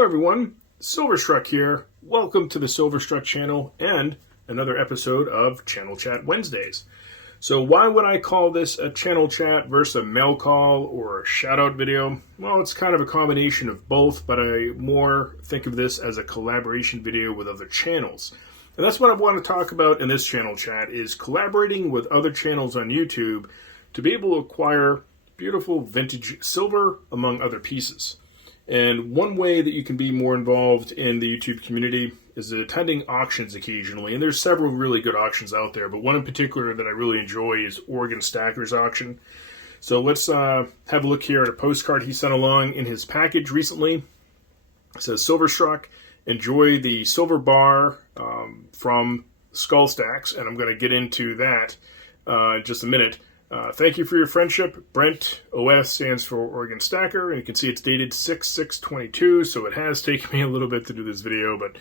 Hello everyone, Silverstruck here. Welcome to the Silverstruck channel and another episode of Channel Chat Wednesdays. So why would I call this a channel chat versus a mail call or a shout out video? Well, it's kind of a combination of both, but I more think of this as a collaboration video with other channels. And that's what I want to talk about in this channel chat, is collaborating with other channels on YouTube to be able to acquire beautiful vintage silver among other pieces. And one way that you can be more involved in the YouTube community is attending auctions occasionally. And there's several really good auctions out there, but one in particular that I really enjoy is AgStacker's auction. So let's have a look here at a postcard he sent along in his package recently. It says, Silverstruck, enjoy the silver bar from Skull Stacks. And I'm going to get into that in just a minute. Thank you for your friendship. Brent OS stands for AgStacker, and you can see it's dated 6/6/22, so it has taken me a little bit to do this video, but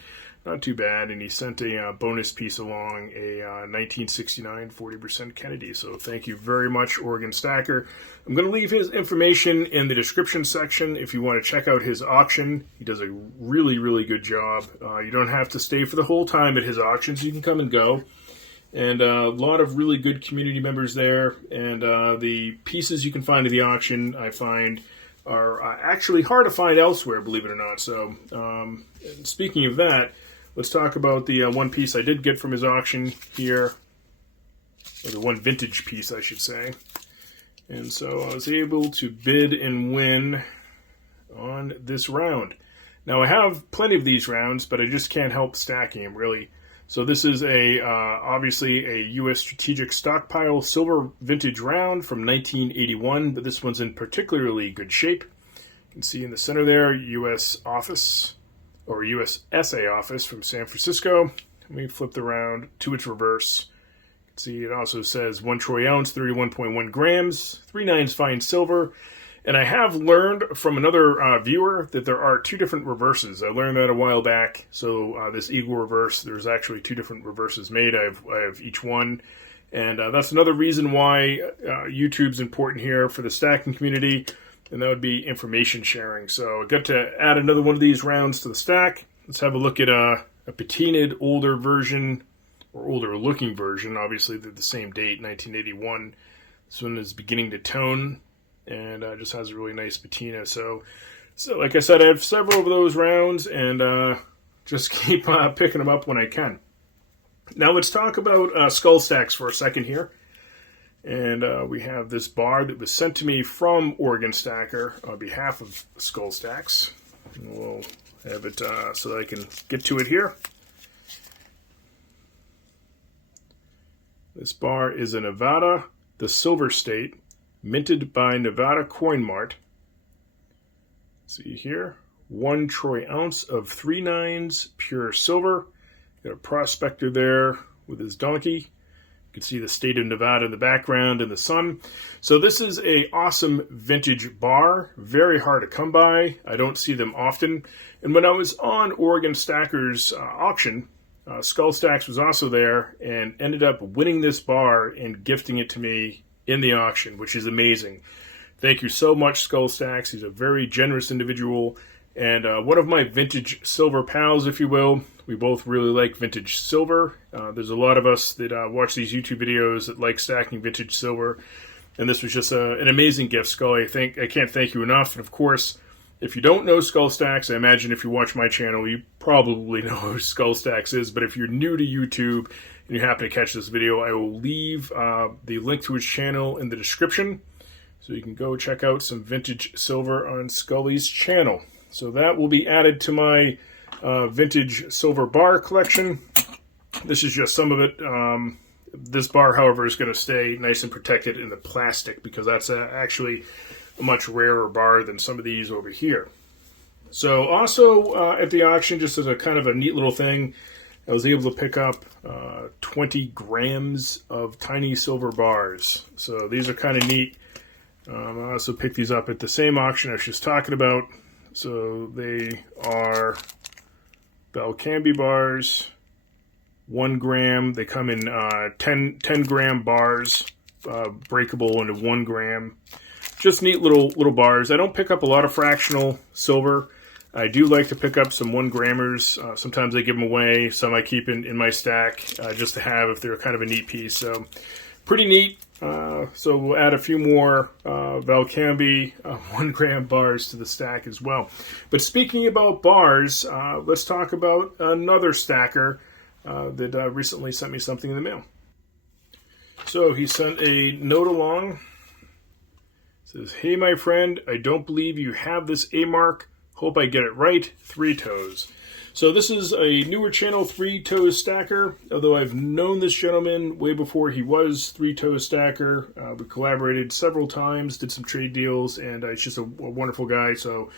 not too bad. And he sent a bonus piece along, a 1969 40% Kennedy, so thank you very much, AgStacker. I'm going to leave his information in the description section if you want to check out his auction. He does a really, really good job. You don't have to stay for the whole time at his auctions. You can come and go. And a lot of really good community members there, and the pieces you can find at the auction, I find, are actually hard to find elsewhere, believe it or not. So, speaking of that, let's talk about the one piece I did get from his auction here, or the one vintage piece, I should say. And so I was able to bid and win on this round. Now, I have plenty of these rounds, but I just can't help stacking them, really. So this is obviously a U.S. Strategic Stockpile silver vintage round from 1981, but this one's in particularly good shape. You can see in the center there, U.S. office, or U.S.SA office from San Francisco. Let me flip the round to its reverse. You can see it also says 1 troy ounce, 31.1 grams, 3 nines fine silver. And I have learned from another viewer that there are two different reverses. I learned that a while back. So this eagle reverse, there's actually two different reverses made. I have each one. And that's another reason why YouTube's important here for the stacking community. And that would be information sharing. So I got to add another one of these rounds to the stack. Let's have a look at a patinaed older version, or older looking version. Obviously they're the same date, 1981. This one is beginning to tone. And just has a really nice patina. So like I said, I have several of those rounds, and just keep picking them up when I can. Now let's talk about Skull Stacks for a second here. And we have this bar that was sent to me from AgStacker on behalf of Skull Stacks. And we'll have it so that I can get to it here. This bar is a Nevada, the Silver State, minted by Nevada Coin Mart. See here, 1 troy ounce of 3 nines pure silver. Got a prospector there with his donkey. You can see the state of Nevada in the background and the sun. So this is a awesome vintage bar, very hard to come by. I don't see them often. And when I was on AgStacker's auction, Skull Stacks was also there and ended up winning this bar and gifting it to me in the auction, which is amazing. Thank you so much, Skull Stacks. He's a very generous individual and one of my vintage silver pals, if you will. We both really like vintage silver. There's a lot of us that watch these YouTube videos that like stacking vintage silver, and this was just an amazing gift, Skull. I can't thank you enough. And of course, if you don't know Skull Stacks, I imagine if you watch my channel, you probably know who Skull Stacks is. But if you're new to YouTube and you happen to catch this video, I will leave the link to his channel in the description, so you can go check out some vintage silver on Scully's channel. So that will be added to my vintage silver bar collection. This is just some of it. This bar, however, is going to stay nice and protected in the plastic, because that's actually a much rarer bar than some of these over here. So also at the auction, just as a kind of a neat little thing, I was able to pick up 20 grams of tiny silver bars. So these are kind of neat. I also picked these up at the same auction I was just talking about. So they are Belcambi bars, 1 gram. They come in 10 gram bars, breakable into 1 gram. Just neat little bars. I don't pick up a lot of fractional silver. I do like to pick up some 1 grammers. Sometimes I give them away. Some I keep in my stack just to have if they're kind of a neat piece. So pretty neat. So we'll add a few more Valcambi 1 gram bars to the stack as well. But speaking about bars, let's talk about another stacker that recently sent me something in the mail. So he sent a note along. It says, "Hey my friend, I don't believe you have this A mark. Hope I get it right. ThreeToes." So this is a newer channel, ThreeToes Stacker. Although I've known this gentleman way before he was ThreeToes Stacker. We collaborated several times, did some trade deals, and he's just a wonderful guy. So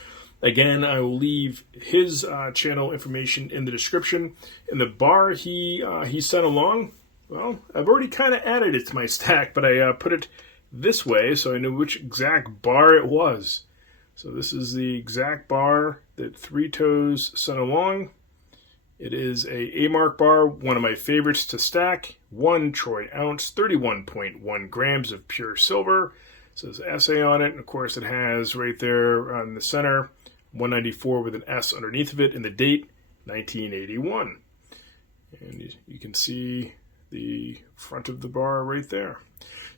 again, I will leave his channel information in the description. And the bar he sent along, well, I've already kind of added it to my stack, but I put it this way so I knew which exact bar it was. So this is the exact bar that ThreeToes sent along. It is a mark bar, one of my favorites to stack. 1 troy ounce, 31.1 grams of pure silver. It says SA on it, and of course it has right there on the center 194 with an S underneath of it, and the date 1981. And you can see the front of the bar right there.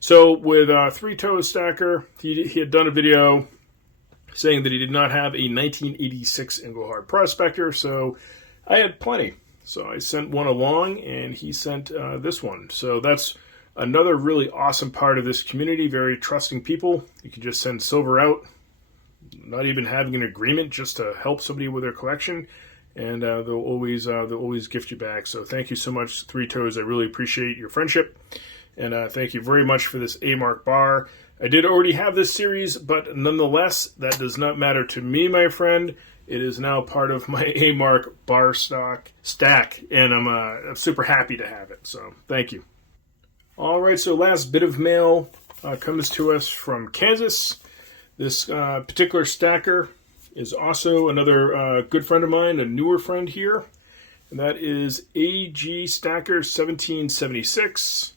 So with ThreeToes Stacker, he had done a video saying that he did not have a 1986 Engelhard Prospector, so I had plenty. So I sent one along, and he sent this one. So that's another really awesome part of this community, very trusting people. You can just send silver out, not even having an agreement, just to help somebody with their collection, and they'll always gift you back. So thank you so much, ThreeToes. I really appreciate your friendship, and thank you very much for this A-Mark bar. I did already have this series, but nonetheless, that does not matter to me, my friend. It is now part of my A-Mark bar stack, and I'm super happy to have it. So thank you. All right, so last bit of mail comes to us from Kansas. This particular stacker is also another good friend of mine, a newer friend here, and that is AgStacker 1776.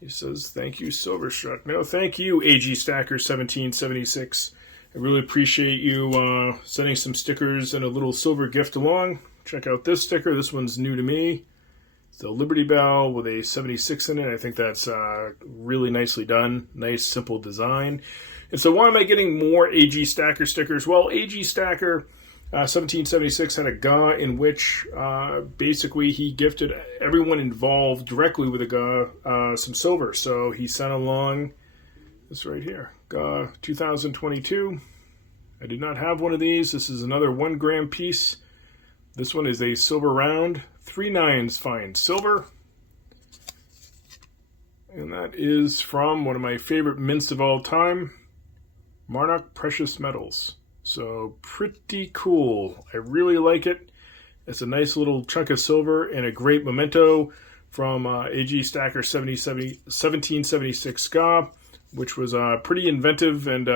He says, "Thank you, Silverstruck." No, thank you, AgStacker 1776. I really appreciate you sending some stickers and a little silver gift along. Check out this sticker. This one's new to me. It's the Liberty Bell with a 76 in it. I think that's really nicely done. Nice, simple design. And so why am I getting more AgStacker stickers? Well, AgStacker 1776 had a GA in which basically he gifted everyone involved directly with a GA some silver. So he sent along this right here, GA 2022. I did not have one of these. This is another 1 gram piece. This one is a silver round, 3 nines fine silver. And that is from one of my favorite mints of all time, Marnock Precious Metals. So pretty cool. I really like it. It's a nice little chunk of silver and a great memento from AgStacker 1776 GA, which was pretty inventive and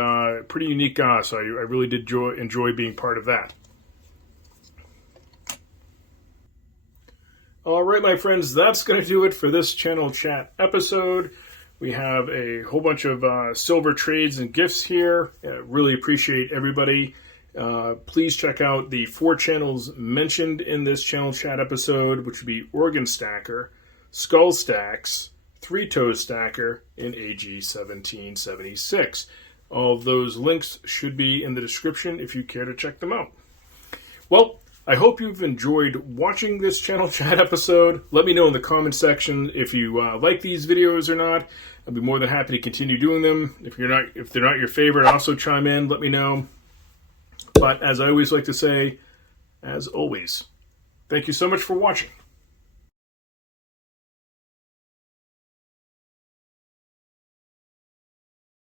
pretty unique GA. So I really did enjoy being part of that. All right, my friends, that's going to do it for this channel chat episode. We have a whole bunch of silver trades and gifts here. Really appreciate everybody. Please check out the 4 channels mentioned in this channel chat episode, which would be Oregon Stacker, Skull Stacks, ThreeToes Stacker, and AG1776. All of those links should be in the description if you care to check them out. Well, I hope you've enjoyed watching this channel chat episode. Let me know in the comment section if you like these videos or not. I'll be more than happy to continue doing them. If they're not your favorite, also chime in, let me know. But as I always like to say, as always, thank you so much for watching.